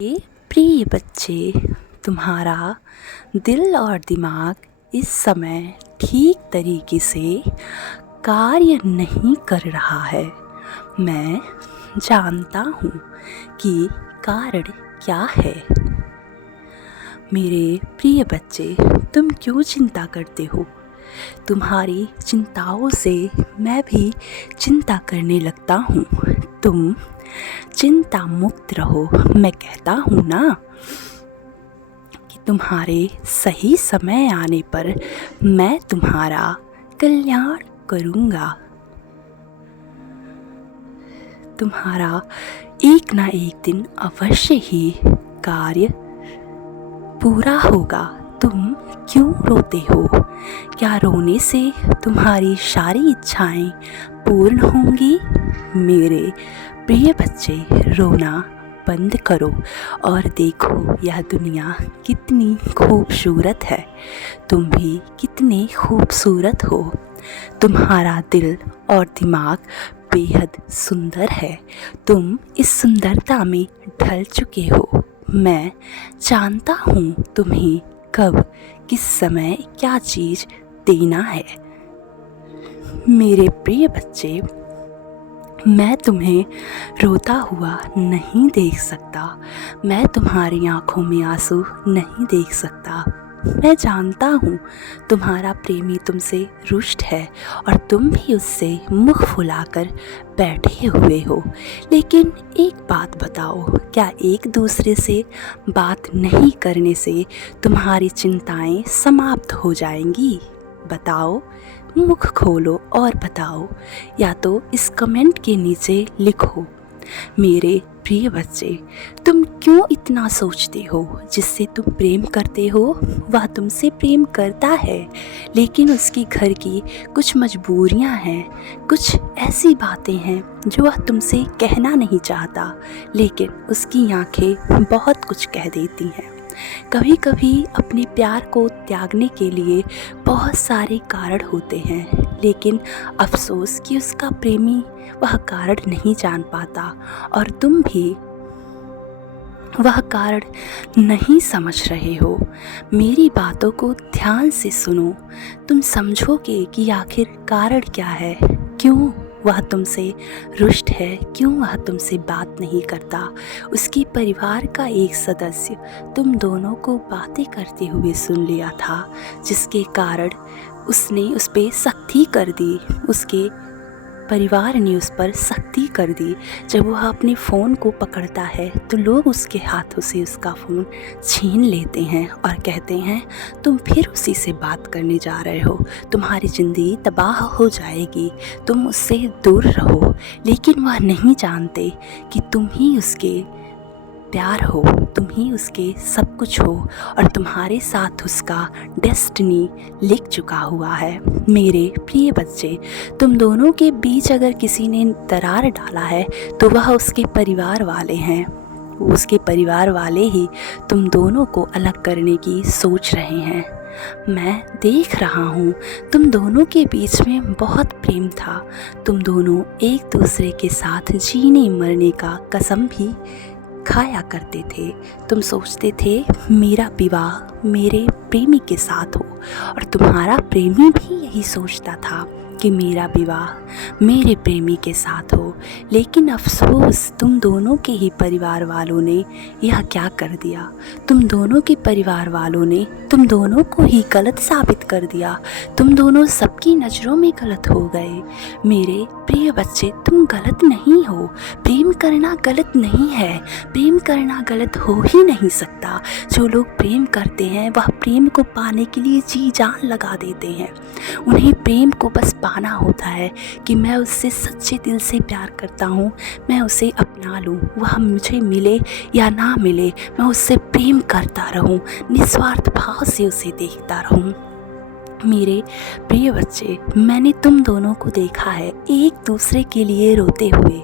प्रिय बच्चे, तुम्हारा दिल और दिमाग इस समय ठीक तरीके से कार्य नहीं कर रहा है। मैं जानता हूँ कि कारण क्या है। मेरे प्रिय बच्चे, तुम क्यों चिंता करते हो? तुम्हारी चिंताओं से मैं भी चिंता करने लगता हूँ। तुम चिंता मुक्त रहो। मैं कहता हूँ ना कि तुम्हारे सही समय आने पर मैं तुम्हारा कल्याण करूँगा। तुम्हारा एक ना एक दिन अवश्य ही कार्य पूरा होगा। तुम क्यों रोते हो? क्या रोने से तुम्हारी सारी इच्छाएं पूर्ण होंगी? मेरे प्रिय बच्चे, रोना बंद करो और देखो यह दुनिया कितनी खूबसूरत है। तुम भी कितने खूबसूरत हो। तुम्हारा दिल और दिमाग बेहद सुंदर है। तुम इस सुंदरता में ढल चुके हो। मैं जानता हूँ तुम्हें कब किस समय क्या चीज़ देना है। मेरे प्रिय बच्चे, मैं तुम्हें रोता हुआ नहीं देख सकता। मैं तुम्हारी आँखों में आंसू नहीं देख सकता। मैं जानता हूँ तुम्हारा प्रेमी तुमसे रुष्ट है और तुम भी उससे मुख फुलाकर बैठे हुए हो। लेकिन एक बात बताओ, क्या एक दूसरे से बात नहीं करने से तुम्हारी चिंताएं समाप्त हो जाएंगी? बताओ, मुख खोलो और बताओ, या तो इस कमेंट के नीचे लिखो। मेरे प्रिय बच्चे, तुम क्यों इतना सोचते हो? जिससे तुम प्रेम करते हो वह तुमसे प्रेम करता है, लेकिन उसकी घर की कुछ मजबूरियां हैं, कुछ ऐसी बातें हैं जो वह तुमसे कहना नहीं चाहता, लेकिन उसकी आंखें बहुत कुछ कह देती हैं। कभी कभी अपने प्यार को त्यागने के लिए बहुत सारे कारण होते हैं, लेकिन अफसोस कि उसका प्रेमी वह कारण नहीं जान पाता और तुम भी वह कारण नहीं समझ रहे हो। मेरी बातों को ध्यान से सुनो। तुम समझोगे कि आखिर कारण क्या है, क्यों वह तुमसे रुष्ट है, क्यों वह तुमसे बात नहीं करता। उसके परिवार का एक सदस्य तुम दोनों को बातें करते हुए सुन लिया था, जिसके कारण उसने उस पर सख्ती कर दी। उसके परिवार ने उस पर सख्ती कर दी। जब वह अपने फ़ोन को पकड़ता है तो लोग उसके हाथों से उसका फ़ोन छीन लेते हैं और कहते हैं तुम फिर उसी से बात करने जा रहे हो, तुम्हारी ज़िंदगी तबाह हो जाएगी, तुम उससे दूर रहो। लेकिन वह नहीं जानते कि तुम ही उसके प्यार हो, तुम ही उसके सब कुछ हो और तुम्हारे साथ उसका डेस्टिनी लिख चुका हुआ है। मेरे प्रिय बच्चे, तुम दोनों के बीच अगर किसी ने दरार डाला है तो वह उसके परिवार वाले हैं। उसके परिवार वाले ही तुम दोनों को अलग करने की सोच रहे हैं। मैं देख रहा हूँ तुम दोनों के बीच में बहुत प्रेम था। तुम दोनों एक दूसरे के साथ जीने मरने का कसम भी खाया करते थे। तुम सोचते थे मेरा विवाह मेरे प्रेमी के साथ हो, और तुम्हारा प्रेमी भी यही सोचता था कि मेरा विवाह मेरे प्रेमी के साथ हो। लेकिन अफसोस तुम दोनों के ही परिवार वालों ने यह क्या कर दिया। तुम दोनों के परिवार वालों ने तुम दोनों को ही गलत साबित कर दिया। तुम दोनों सबकी नज़रों में गलत हो गए। मेरे प्रिय बच्चे, तुम गलत नहीं हो। प्रेम करना गलत नहीं है। प्रेम करना गलत हो ही नहीं सकता। जो लोग प्रेम करते हैं वह प्रेम को पाने के लिए जी जान लगा देते हैं। उन्हें प्रेम को बस पाना होता है कि मैं उससे सच्चे दिल से प्यार करता हूँ, मैं उसे अपना लूँ, वह मुझे मिले या ना मिले, मैं उससे प्रेम करता रहूँ, निस्वार्थ भाव से उसे देखता रहूँ। मेरे प्रिय बच्चे, मैंने तुम दोनों को देखा है एक दूसरे के लिए रोते हुए।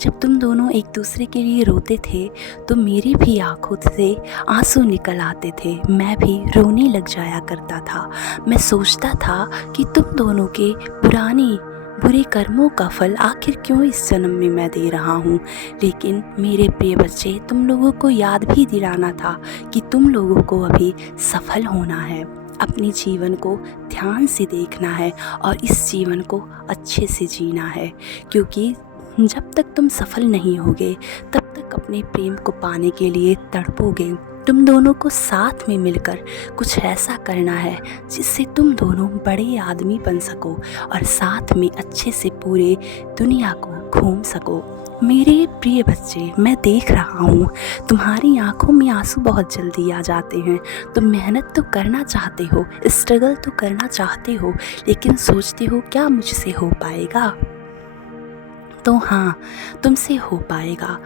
जब तुम दोनों एक दूसरे के लिए रोते थे तो मेरी भी आंखों से आंसू निकल आते थे। मैं भी रोने लग जाया करता था। मैं सोचता था कि तुम दोनों के पुरानी बुरे कर्मों का फल आखिर क्यों इस जन्म में मैं दे रहा हूँ। लेकिन मेरे प्रिय बच्चे, तुम लोगों को याद भी दिलाना था कि तुम लोगों को अभी सफल होना है, अपने जीवन को ध्यान से देखना है और इस जीवन को अच्छे से जीना है। क्योंकि जब तक तुम सफल नहीं होगे तब तक अपने प्रेम को पाने के लिए तड़पोगे। तुम दोनों को साथ में मिलकर कुछ ऐसा करना है जिससे तुम दोनों बड़े आदमी बन सको और साथ में अच्छे से पूरे दुनिया को घूम सको। मेरे प्रिय बच्चे, मैं देख रहा हूँ तुम्हारी आंखों में आंसू बहुत जल्दी आ जाते हैं। तुम मेहनत तो करना चाहते हो, स्ट्रगल तो करना चाहते हो, लेकिन सोचते हो क्या मुझसे हो पाएगा। तो हाँ, तुमसे हो पाएगा।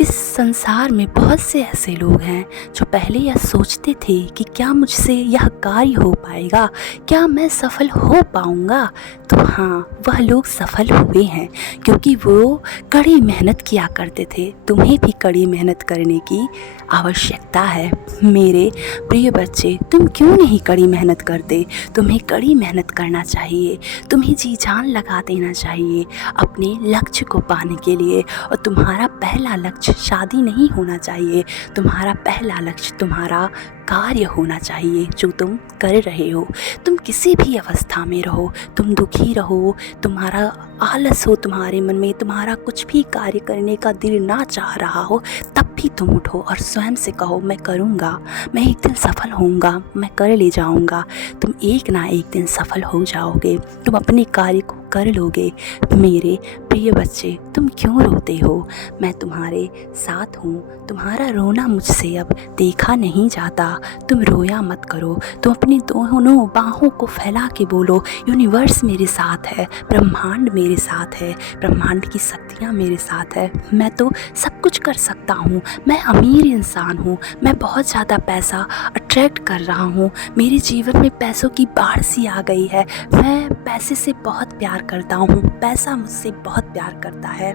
इस संसार में बहुत से ऐसे लोग हैं जो पहले यह सोचते थे कि क्या मुझसे यह कार्य हो पाएगा, क्या मैं सफल हो पाऊँगा। तो हाँ, वह लोग सफल हुए हैं क्योंकि वो कड़ी मेहनत किया करते थे। तुम्हें भी कड़ी मेहनत करने की आवश्यकता है। मेरे प्रिय बच्चे, तुम क्यों नहीं कड़ी मेहनत करते। तुम्हें कड़ी मेहनत करना चाहिए, तुम्हें जी जान लगा देना चाहिए अपने लक्ष्य को पाने के लिए। और तुम्हारा पहला लक्ष्य शादी नहीं होना चाहिए, तुम्हारा पहला लक्ष्य तुम्हारा कार्य होना चाहिए जो तुम कर रहे हो। तुम किसी भी अवस्था में रहो, तुम दुखी रहो, तुम्हारा आलस हो तुम्हारे मन में, तुम्हारा कुछ भी कार्य करने का दिल ना चाह रहा हो, तब भी तुम उठो और स्वयं से कहो मैं करूँगा, मैं एक दिन सफल होऊंगा, मैं कर ले जाऊँगा। तुम एक ना एक दिन सफल हो जाओगे, तुम अपने कार्य को कर लोगे। मेरे प्रिय बच्चे, तुम क्यों रोते हो। मैं तुम्हारे साथ हूँ, तुम्हारा रोना मुझसे अब देखा नहीं जाता। तुम रोया मत करो, तुम अपनी दोनों बाहों को फैला के बोलो यूनिवर्स मेरे साथ है, ब्रह्मांड मेरे साथ है, ब्रह्मांड की शक्तियाँ मेरे साथ है। मैं तो सब कुछ कर सकता हूँ, मैं अमीर इंसान हूँ, मैं बहुत ज़्यादा पैसा अट्रैक्ट कर रहा हूँ, मेरे जीवन में पैसों की बाढ़ सी आ गई है। मैं पैसे से बहुत प्यार करता हूँ, पैसा मुझसे बहुत प्यार करता है।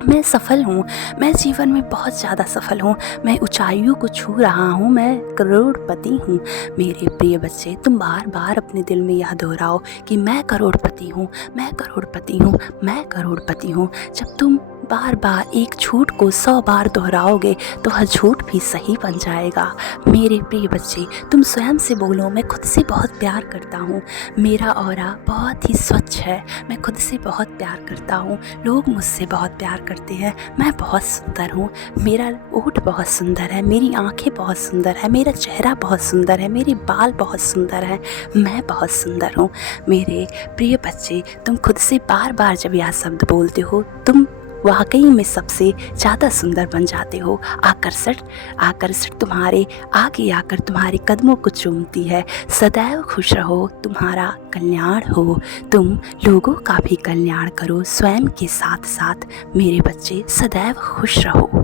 मैं सफल हूँ, मैं जीवन में बहुत ज़्यादा सफल हूँ, मैं ऊंचाइयों को छू रहा हूँ, मैं करोड़पति हूँ। मेरे प्रिय बच्चे, तुम बार बार अपने दिल में यह दोहराओ कि मैं करोड़पति हूँ, मैं करोड़पति हूँ, मैं करोड़पति हूँ। जब तुम बार बार एक झूठ को 100 बार दोहराओगे तो वह झूठ भी सही बन जाएगा। मेरे प्रिय बच्चे, तुम स्वयं से बोलो मैं खुद से बहुत प्यार करता हूँ, मेरा ऑरा बहुत ही स्वच्छ है, मैं खुद से बहुत प्यार करता हूँ, लोग मुझसे बहुत प्यार करते हैं, मैं बहुत सुंदर हूँ, मेरा ओठ बहुत सुंदर है, मेरी आंखें बहुत सुंदर है, मेरा चेहरा बहुत सुंदर है, मेरे बाल बहुत सुंदर हैं, मैं बहुत सुंदर हूँ। मेरे प्रिय बच्चे, तुम खुद से बार बार जब यह शब्द बोलते हो, तुम वाकई में सबसे ज़्यादा सुंदर बन जाते हो। आकर्षण तुम्हारे आगे आकर तुम्हारे कदमों को चूमती है। सदैव खुश रहो, तुम्हारा कल्याण हो, तुम लोगों का भी कल्याण करो, स्वयं के साथ साथ मेरे बच्चे सदैव खुश रहो।